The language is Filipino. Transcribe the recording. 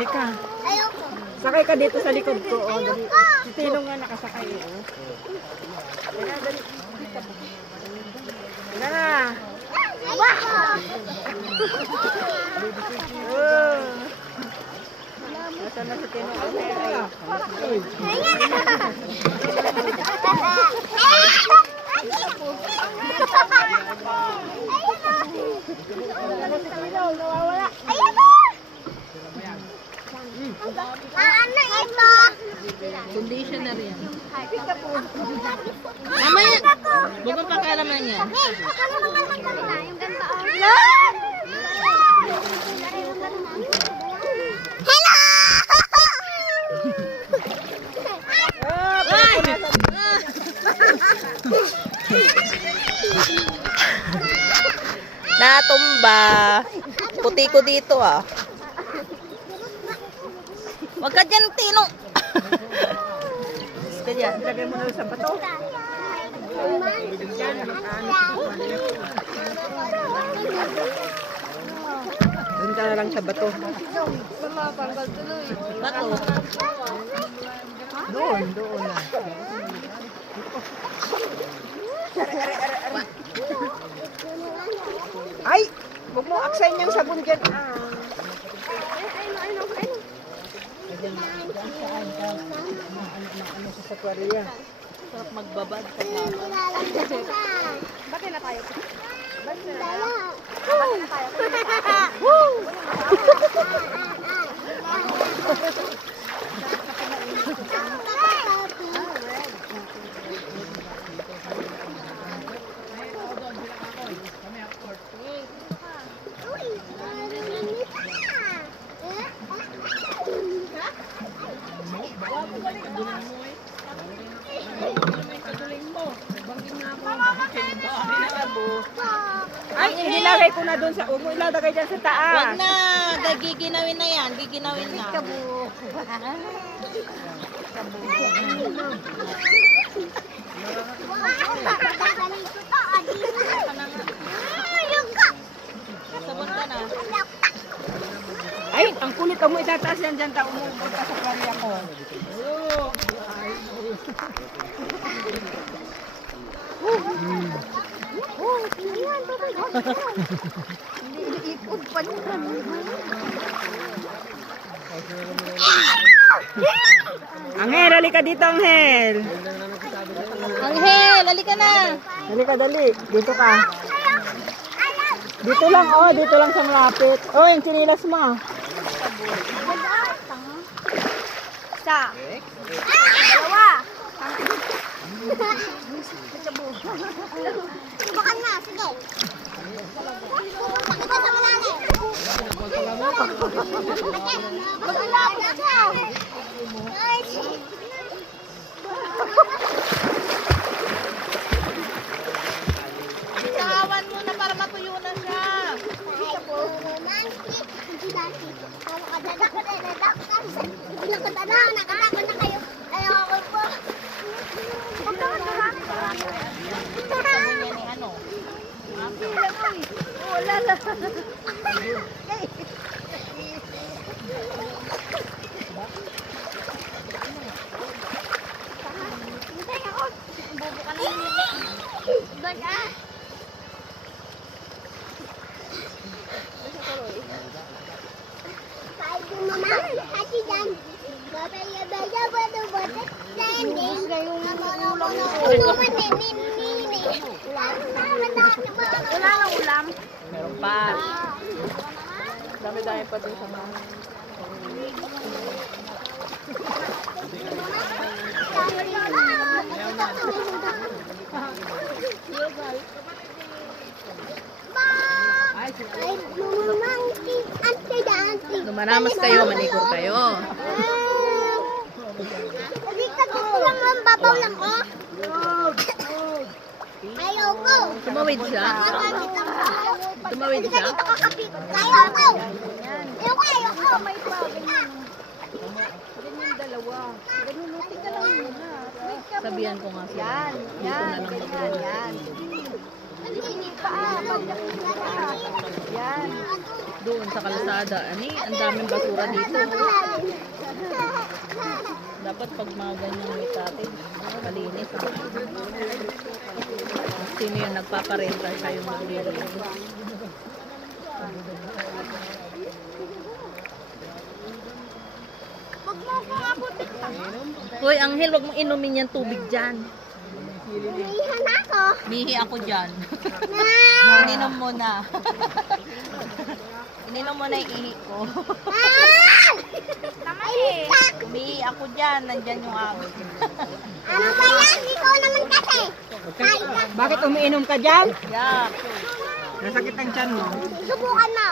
Lika. Ayoko. Sakay ka dito sa likod ko. Oh, dali. Si Tino nga nakasakay. Oh. Teka, dali. Teka na. Ayoko. Oh. Nasaan na si Tino? Nawawala. Ayoko. Ano ito? Conditioner yan. Mamaya, huwag mo pakalaman yan. Yung ganda. Hello! Natumba. Puti ko dito ah. Huwag ka dyan, Tino. Kaya, lagay mo na sa bato. Doon ka na lang sa bato. Bato. Doon na. Ay! Huwag mo aksayin yung sabon dyan. Ano sa sakwarya? Sarap magbabad. Bakit na tayo? Ay, inilagay ko na doon sa umo. Ilalagay dyan sa taas. Huwag na. Giginawin na yan. Giginawin na. Sabon ka na. Ay, ang kulit mo. Itataas yan dyan. Umupunta sa kwarya ko. Ikot pa niya. Angel, halika dito, Angel. Anghel, halika na. Halika, dali. Dito ka. Dito lang, oh. Dito lang sa malapit. Oh, yung sinilas mo. Isa. Dalawa. Subukan na, sige. Bakit ka sa malalim? Maglalapit ka. Sahawan mo na para matuyo na siya. Nakatakot na kayo. Ayoko po. Sabon yan ni ano. Wala na. Wala nang ulam. Meron pa. Dami-dami pa din sa mga. Lumaramas kayo, manikor kayo. Hindi ka dito lang ang babaw lang, oh. Ayoko. Tumawid siya? Tumawid siya? Dito kakapit. Ayoko. Ayoko. May problem. Ganyan dalawa. Ganyan natin ka lang muna. Sabihan ko nga siya. Yan, Dito na lang ganyan, yan. Hindi pa. Yan. Doon sa kalsada. Ang daming basura dito. Dapat pag mga ganyang may cottage, malinis. Sino yung nagpaparenta siya yung maglilinis? Huwag mo akong abutin pa. Hoy, Anghel, wag mong inumin yung tubig dyan. Naihan ako. Mihi ako dyan. Na! Ininom mo na. Ininom mo na yung ihi ko. Ah! Ay, Umihi ako dyan. Nandyan yung amin. ano ba yan? Ikaw naman kasi. Ay, Bakit umiinom ka dyan? Yeah. Nasakit ang tiyan mo. subukan mo.